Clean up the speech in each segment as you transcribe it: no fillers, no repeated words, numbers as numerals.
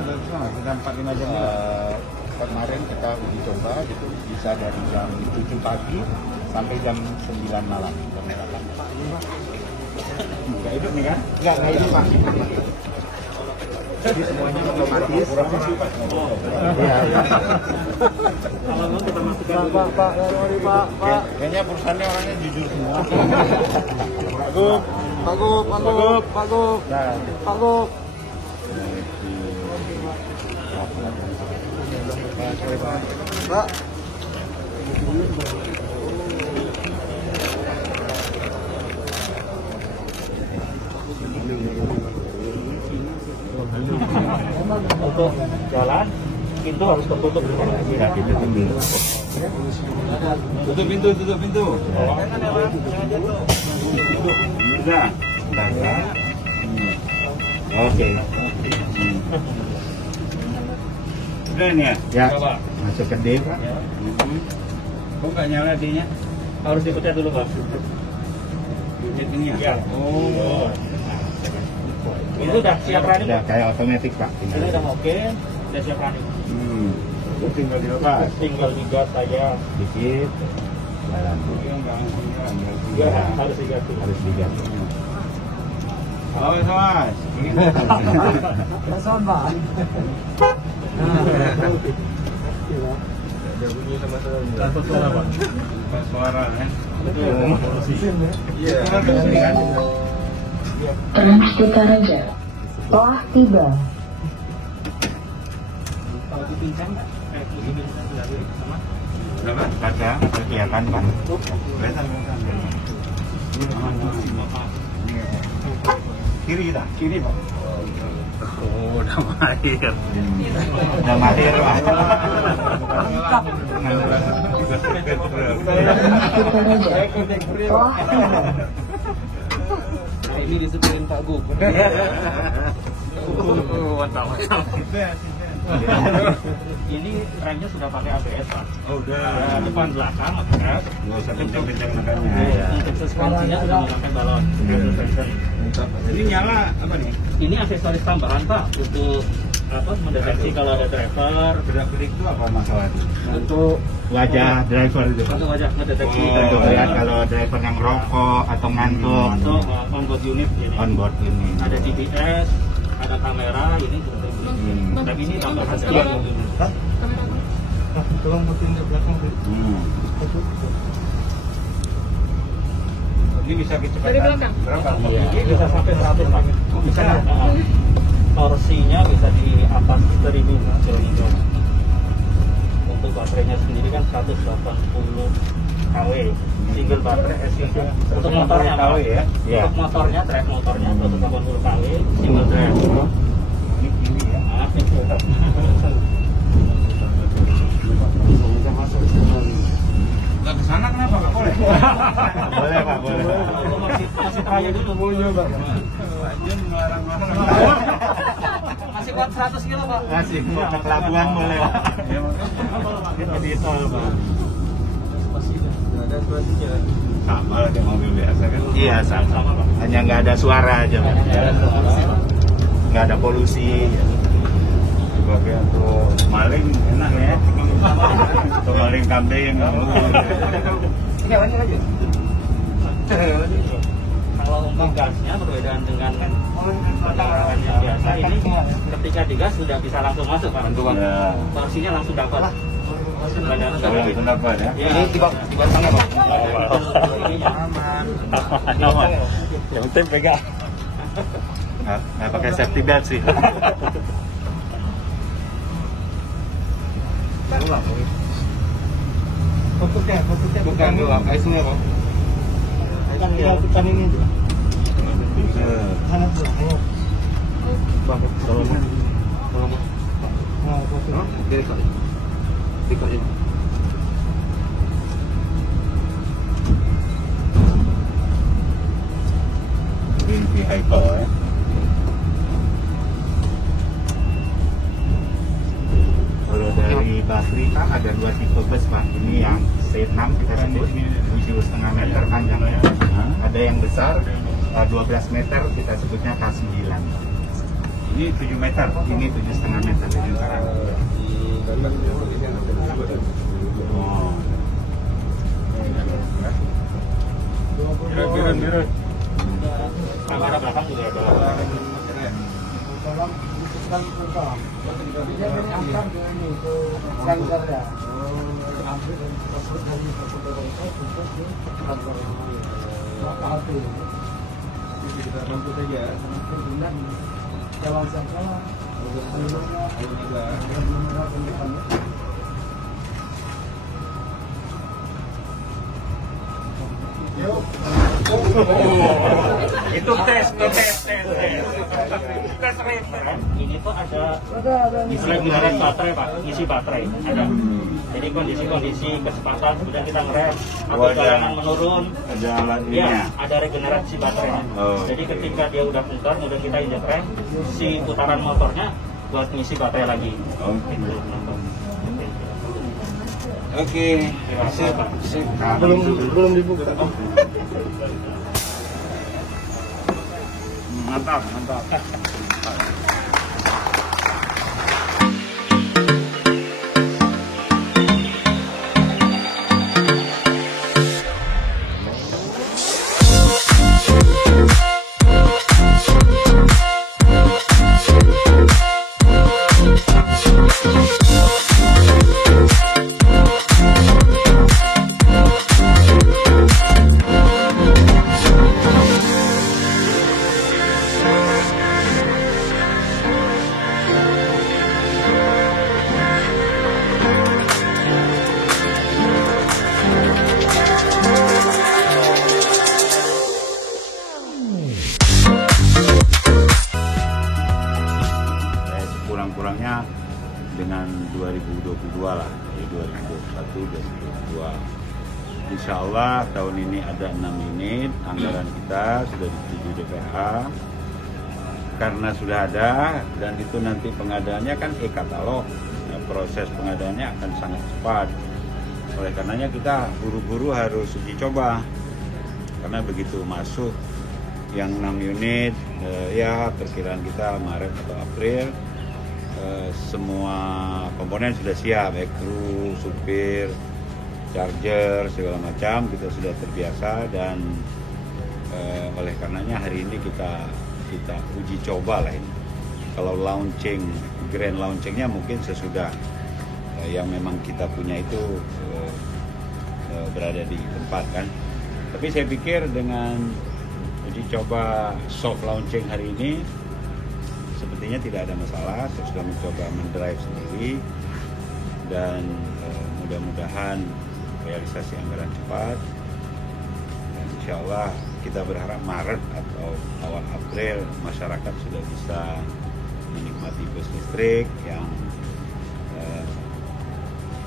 Sudah 4-5 jam. Kemarin kita uji coba gitu, bisa dari jam 7 pagi sampai jam 9 malam. Nggak hidup nih kan? Nggak hidup Pak. Jadi semuanya otomatis. Iya. Kalau mau kita masukkan Pak. Kayaknya perusahaannya orangnya jujur semua. Pak Gop. Pak. Untuk jalan pintu harus tertutup. Ya, tutup pintu. Tutup pintu. Sudah. Oke. Sudah ini ya? Ya. Masuk ke D, Pak. Buka nyala D-nya. Harus dipencet dulu, Pak. Pencet ini ya? Oh. Itu udah siap running. Udah kayak otomatis, Pak. Ini udah oke, udah siap running. Tinggal dilepas. Tinggal digas saja. Dikit. Jalan. Ya, harus digas. Harus digas. Halo, Mas. Sound, Pak. Tanpa suara, Pak. Tanpa suara, kan? Iya. Transitaraja telah tiba. Kalau dipincang nggak? Ini sama. Berapa? Kaca, kelihatan, Pak. Kelihatan. Kiri kita? Kiri, Pak. Oh, udah mahir. Udah mahir, Pak. Ini disebutin Pak Gub. Mantap. Ini remnya sudah pakai ABS, Pak. Oh, udah. Depan belakang ABS. Nggak usah kencang-kencang makanya. Untuk suspensinya sudah memakai balon. Ini nyala apa nih? Ini aksesoris tambahan, Pak, untuk mendeteksi kalau ada driver. Berak-berik itu apa masalahnya? Untuk wajah driver itu, Pak. Untuk wajah mendeteksi Untuk lihat kalau driver yang rokok atau ngantuk. Untuk onboard unit ini. Onboard ini. Ada GPS, ada kamera, ini seperti ini. Tapi ini tambahan sekian. Tolong putin ke belakang. Ini bisa kecepatan Dari belakang? berapa? Ini bisa sampai 100, Pak. Bisa. Torsinya bisa di atas 1000 km. Untuk baterainya sendiri kan 180 kW. Single baterai SCC. Untuk motornya kW ya? Iya. Untuk motornya, trek motornya 180 kW, single trek. Ini kiri ya. Nggak kesana kenapa? Nggak boleh? Boleh, Pak, boleh. Masih kaya dulu. Wajib melarang masuk. Masih kuat 100 kilo, Pak. Masih mau ke pelabuhan boleh, Pak. Kita di tol, Pak. Ada spasinya. Sama kayak mobil biasa kan? Iya, Sama, Pak. Hanya nggak ada suara aja, Pak. Nggak ada polusi. Dipakai untuk maling enak ya. Untuk maling kambing. Ini awalnya aja. Kalau untuk gasnya berbeda dengan pengeluaran yang biasa, ini ketika digas sudah bisa langsung masuk, Pak. Ya. Torsinya langsung dapat. Langsung dapat ya. Ini di bawah sana, Pak. Aman. Yang penting pegang. Nggak pakai safety belt sih. Fokusnya bukan doang, ISO-nya, Pak. Kan ini. Sana tuh. Bagus. Tolong. Nah, fokus. Dikot ini. Ini vehicle ya. Kalau dari Basri Pak ada 2 tipe bus, Pak. Ini yang C6 kita sebut 7,5 meter panjangnya. Ada yang besar 12 meter kita sebutnya K9. Ini 7 meter, ini 7,5 meter di antara. Oh. Biru. Kamera belakang juga ada. Itu tes. Ini tuh ada regular baterai Pak, isi baterai ada. Jadi kondisi kecepatan kemudian kita ngerem atau jalangan menurun. Ada alat Ya, ininya. ada regenerasi baterai. Oh, Jadi ketika dia udah putar, kemudian kita injek rem, si putaran motornya buat ngisi baterai lagi. Oh, Itu. Oke. Sip. Belum dibuka. Mantap. Kurang-kurangnya dengan 2022 lah, jadi 2021, 2022. Insya Allah tahun ini ada 6 unit, anggaran kita sudah disetujui DPH. Karena sudah ada dan itu nanti pengadaannya kan e-katalog, nah, proses pengadaannya akan sangat cepat. Oleh karenanya kita buru-buru harus uji coba, karena begitu masuk yang 6 unit, ya perkiraan kita Maret atau April, semua komponen sudah siap, baik kru, supir, charger, segala macam kita sudah terbiasa dan oleh karenanya hari ini kita uji coba lah ini. Kalau launching, grand launchingnya mungkin sesudah yang memang kita punya itu berada di tempat kan. Tapi saya pikir dengan uji coba soft launching hari ini sepertinya tidak ada masalah. Saya sudah mencoba mendrive sendiri dan mudah-mudahan realisasi anggaran cepat. Dan insya Allah kita berharap Maret atau awal April masyarakat sudah bisa menikmati bus listrik yang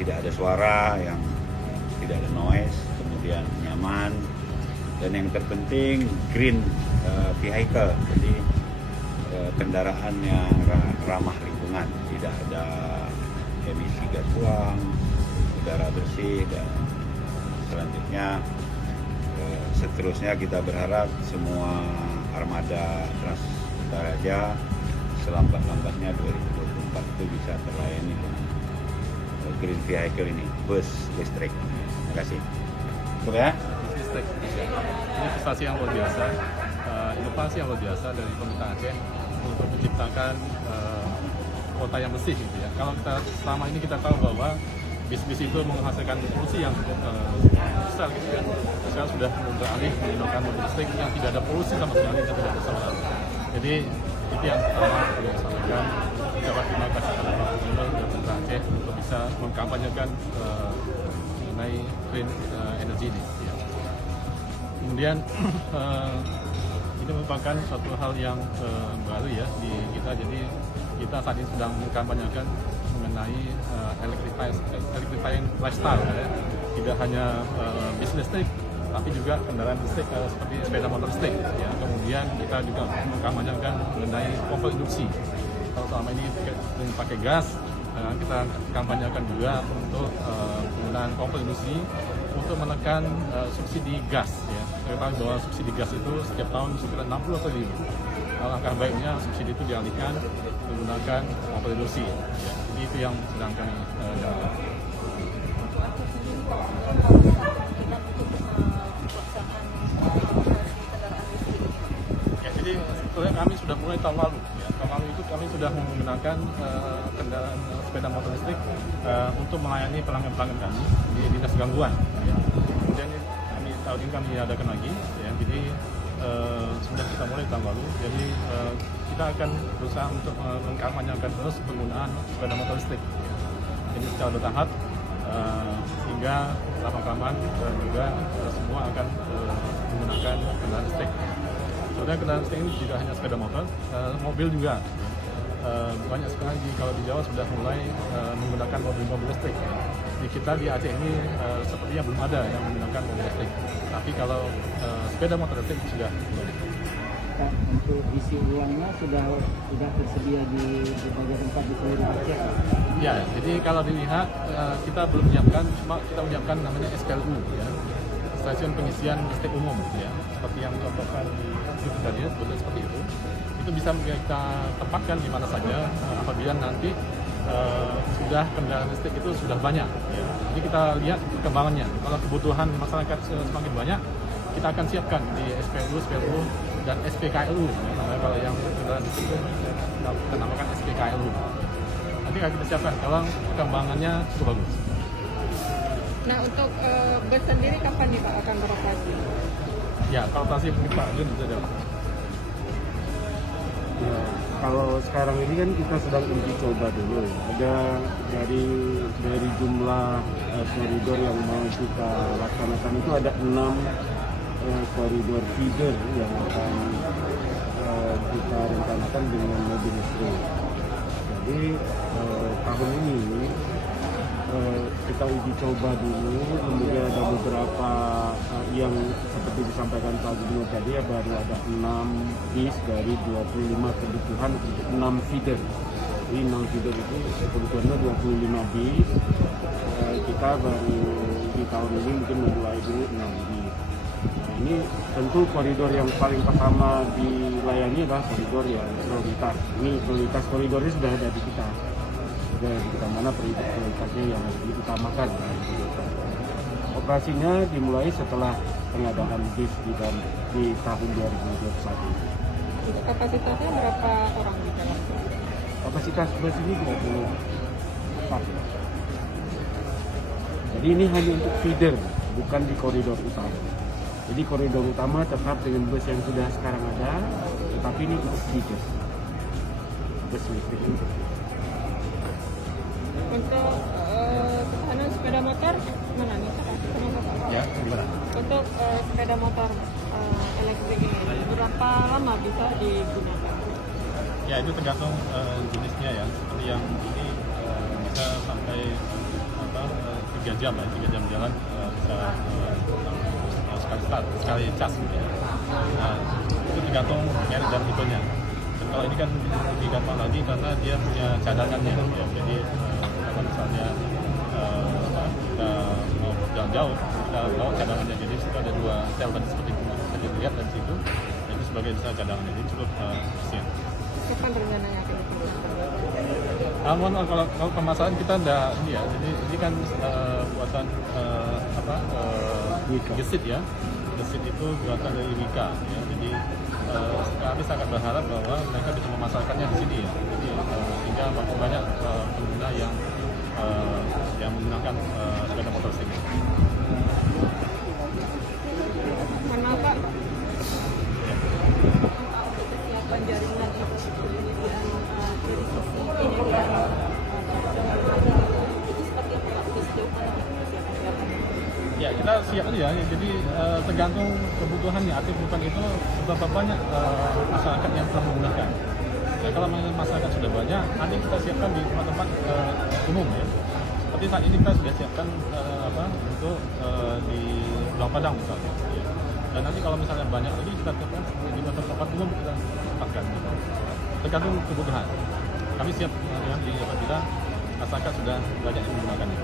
tidak ada suara, yang tidak ada noise, kemudian nyaman, dan yang terpenting green vehicle, jadi kendaraan yang ramah lingkungan, tidak ada emisi gas buang, udara bersih, dan selanjutnya seterusnya kita berharap semua armada Trans-Utaraja selambat-lambatnya 2024 itu bisa terlayani dengan green vehicle ini, bus listrik. Terima kasih. Cukup ya? Listrik. Ini prestasi yang luar biasa, inovasi yang luar biasa dari pemerintah Aceh untuk menciptakan kota yang bersih gitu ya. Kalau kita selama ini kita tahu bahwa bis-bis itu menghasilkan polusi yang cukup besar gitu kan. Sekarang sudah beralih menggunakan mobil listrik yang tidak ada polusi sama sekali dan tidak ada saluran. Jadi itu yang pertama yang saya sampaikan. Ucapan terima kasih kepada Pak Gubernur dan pemerintah Aceh untuk bisa mengkampanyekan mengenai clean energy ini. Ya. Kemudian ini merupakan suatu hal yang baru ya di kita. Jadi kita saat ini sedang mengkampanyekan mengenai electrifying lifestyle ya. Tidak hanya bis listrik tapi juga kendaraan listrik seperti sepeda motor listrik ya. Kemudian kita juga mengkampanyekan mengenai kompor induksi. Kalau selama ini pakai gas, kita kampanyekan juga untuk penggunaan kompor induksi untuk menekan subsidi gas ya. Kita tahu bahwa subsidi gas itu setiap tahun sekitar 60 triliun. alangkah baiknya subsidi itu dialihkan menggunakan mobil bersih. Ya. Jadi itu yang sedang kami jalankan. Ya, jadi sebetulnya kami sudah mulai tahun lalu. Ya. Tahun lalu itu kami sudah menggunakan kendaraan sepeda motor listrik untuk melayani pelanggan-pelanggan kami di dinas gangguan. Ya. Kemudian tahun ini kami adakan lagi. Ya. Jadi sudah kita mulai tahun lalu. Jadi kita akan berusaha untuk mengkampanyekan terus penggunaan sepeda motor listrik. Jadi secara bertahap hingga lama-kelamaan juga semua akan menggunakan kendaraan listrik. Sebenarnya kendaraan listrik ini tidak hanya sepeda motor, mobil juga. Banyak sekali kalau di Jawa sudah mulai menggunakan mobil-mobil listrik. Di kita di Aceh ini sepertinya belum ada yang menggunakan mobil listrik. Tapi kalau sepeda motor listrik sudah. Untuk isi uangnya sudah tersedia di berbagai tempat di seluruh Aceh. Ya, jadi kalau dilihat kita belum menyiapkan, cuma kita menyiapkan namanya SPLU, ya, stasiun pengisian listrik umum, ya, seperti yang dicontohkan di YouTube tadi, betul seperti itu. Itu bisa kita tempatkan di mana saja apabila nanti sudah kendaraan listrik itu sudah banyak. Ya. Jadi kita lihat perkembangannya. Kalau kebutuhan masyarakat semakin banyak, kita akan siapkan di SPLU dan SPKLU. Ya. Kalau yang kendaraan listrik itu kita namakan SPKLU. Nanti akan kita siapkan kalau perkembangannya cukup bagus. Nah, untuk bus sendiri kapan nih Pak akan beroperasi? Ya, kalau operasi mungkin Pak Jun bisa jawab. Ya, kalau sekarang ini kan kita sedang uji coba dulu. Ada dari jumlah koridor yang mau kita laksanakan itu ada 6 koridor feeder yang akan kita rencanakan dengan mobil listrik. Jadi tahun ini kita uji coba dulu, kemudian ada beberapa yang seperti disampaikan Pak Gubernur tadi ya, baru ada 6 bis dari 25 kebutuhan untuk 6 feeder. Jadi 6 feeder itu kebutuhannya 25 bis. Kita baru di tahun ini mungkin memulai dulu 6 bis. Nah, ini tentu koridor yang paling pertama dilayani adalah koridor yang prioritas. Ini prioritas koridornya sudah ada di kita. Kita mana prioritasnya yang harus diutamakan. Operasinya dimulai setelah pengadaan bis di tahun 2021. Untuk kapasitasnya berapa orang di dalam? Kapasitas bus ini 24. Jadi ini hanya untuk feeder, bukan di koridor utama. Jadi koridor utama tetap dengan bus yang sudah sekarang ada, tetapi ini untuk feeder. Bus listrik ini. Untuk ketahanan sepeda motor mana nih Pak? Ya, gimana? Untuk sepeda motor elektrik ini berapa lama bisa digunakan? Ya, itu tergantung jenisnya ya. Seperti yang ini bisa sampai 3 jam ya, 3 jam jalan bisa sekali cas gitu ya. Nah, itu tergantung merek dan tipenya. Dan kalau ini kan lebih gampang lagi karena dia punya cadangannya ya. Jadi misalnya kita mau jalan jauh, kita bawa cadangannya. Jadi itu ada 2 sel tadi seperti itu bisa dilihat dari situ. Itu sebagai bisa cadangan, jadi cukup efisien. Kapan rencananya akan Namun kalau pemasaran kita ada ini ya, jadi ini kan buatan gesit ya. Gesit itu buatan dari Wika ya. Jadi kami sangat berharap bahwa mereka bisa memasarkannya di sini ya. Jadi sehingga makin banyak pengguna yang menggunakan sepeda motor listrik. Mana Pak? Kesiapan jaringan itu dari sisi ini itu seperti apa Pak? Sejauh mana kesiapan? Ya, kita siap aja. Jadi tergantung kebutuhannya. Artinya bukan itu seberapa banyak masyarakat yang telah menggunakan. Nah, kalau masyarakat sudah banyak, nanti kita siapkan di tempat-tempat umum ya. Seperti saat ini kita sudah siapkan untuk di Pulau Padang misalnya. Ya. Dan nanti kalau misalnya banyak lagi kita siapkan di tempat umum kita tempatkan. Gitu. Tergantung kebutuhan. Kami siap dengan di apabila masyarakat sudah banyak yang menggunakannya.